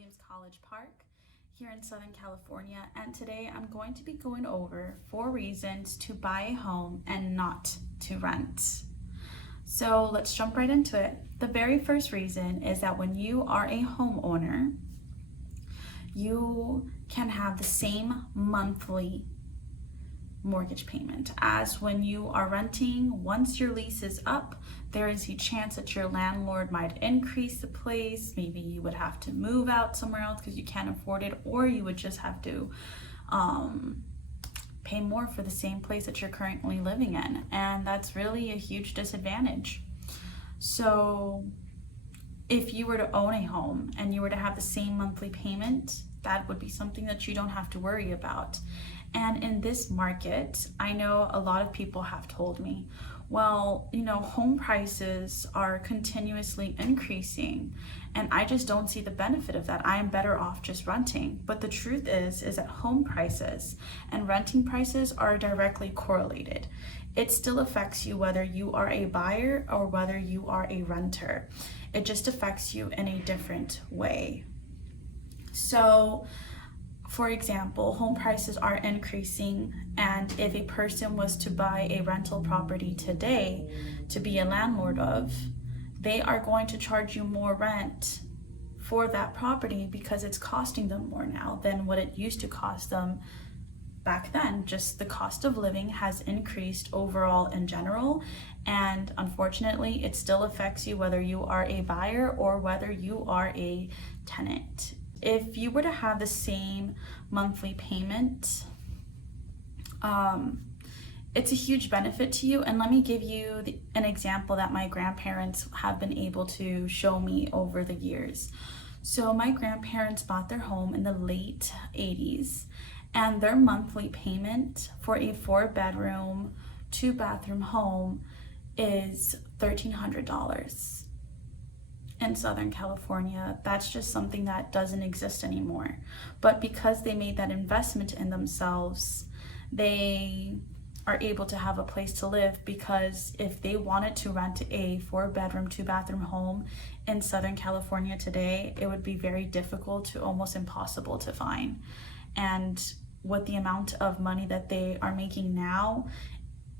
Williams College Park here in Southern California, and today I'm going to be going over 4 reasons to buy a home and not to rent. So let's jump right into it. The very first reason is that when you are a homeowner, you can have the same monthly mortgage payment as when you are renting. Once your lease is up, there is a chance that your landlord might increase the place. Maybe you would have to move out somewhere else because you can't afford it, or you would just have to pay more for the same place that you're currently living in, and that's really a huge disadvantage. So if you were to own a home and you were to have the same monthly payment, that would be something that you don't have to worry about. And in this market, I know a lot of people have told me, well, home prices are continuously increasing, and I just don't see the benefit of that. I am better off just renting. But the truth is that home prices and renting prices are directly correlated. It still affects you whether you are a buyer or whether you are a renter. It just affects you in a different way. So, for example, home prices are increasing, and if a person was to buy a rental property today to be a landlord of, they are going to charge you more rent for that property because it's costing them more now than what it used to cost them back then. Just the cost of living has increased overall in general, and unfortunately it still affects you whether you are a buyer or whether you are a tenant. If you were to have the same monthly payment, it's a huge benefit to you. And let me give you an example that my grandparents have been able to show me over the years. So my grandparents bought their home in the late 80s, and their monthly payment for a 4-bedroom, 2-bathroom home is $1,300. In Southern California, that's just something that doesn't exist anymore. But because they made that investment in themselves, they are able to have a place to live, because if they wanted to rent a 4-bedroom, 2-bathroom home in Southern California today, it would be very difficult to almost impossible to find. And with the amount of money that they are making now,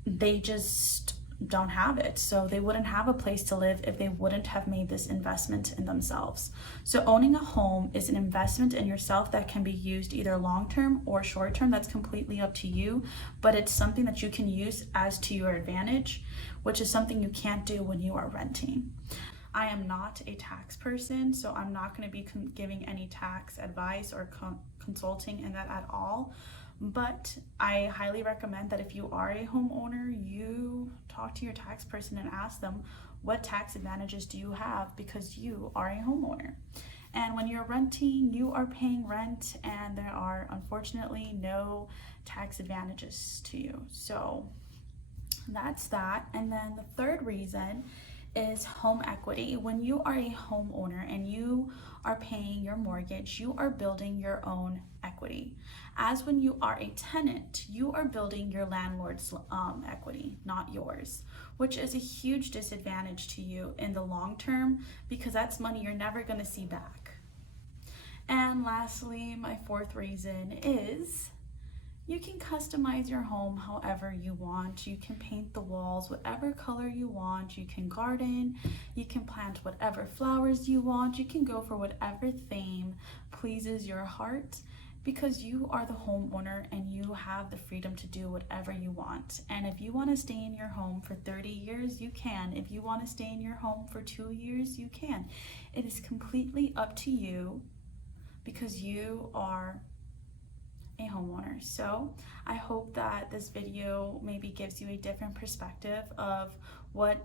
they just don't have it. So they wouldn't have a place to live if they wouldn't have made this investment in themselves. So owning a home is an investment in yourself that can be used either long-term or short-term. That's completely up to you, but it's something that you can use as to your advantage, which is something you can't do when you are renting. I am not a tax person, so I'm not going to be giving any tax advice or consulting in that at all. But I highly recommend that if you are a homeowner, you talk to your tax person and ask them, what tax advantages do you have, because you are a homeowner. And when you're renting, you are paying rent, and there are unfortunately no tax advantages to you. So that's that. And then the third reason is home equity. When you are a homeowner and you are paying your mortgage, you are building your own equity. As when you are a tenant, you are building your landlord's equity, not yours, which is a huge disadvantage to you in the long term, because that's money you're never going to see back. And lastly, my fourth reason is you can customize your home however you want. You can paint the walls whatever color you want. You can garden. You can plant whatever flowers you want. You can go for whatever theme pleases your heart, because you are the homeowner and you have the freedom to do whatever you want. And if you want to stay in your home for 30 years, you can. If you want to stay in your home for 2 years, you can. It is completely up to you, because you are a homeowner. So I hope that this video maybe gives you a different perspective of what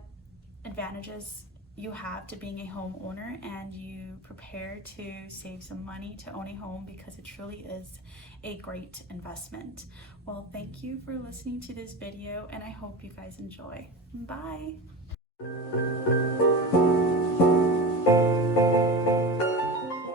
advantages you have to being a homeowner, and you prepare to save some money to own a home, because it truly is a great investment. Well, thank you for listening to this video, and I hope you guys enjoy. Bye.